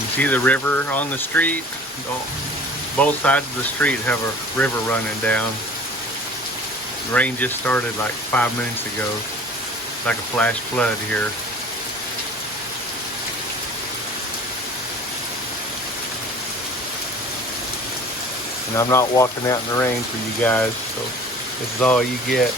You see the river on the street? Both sides of the street have a river running down. The rain just started like 5 minutes ago. Like a flash flood here. And I'm not walking out in the rain for you guys, so this is all you get.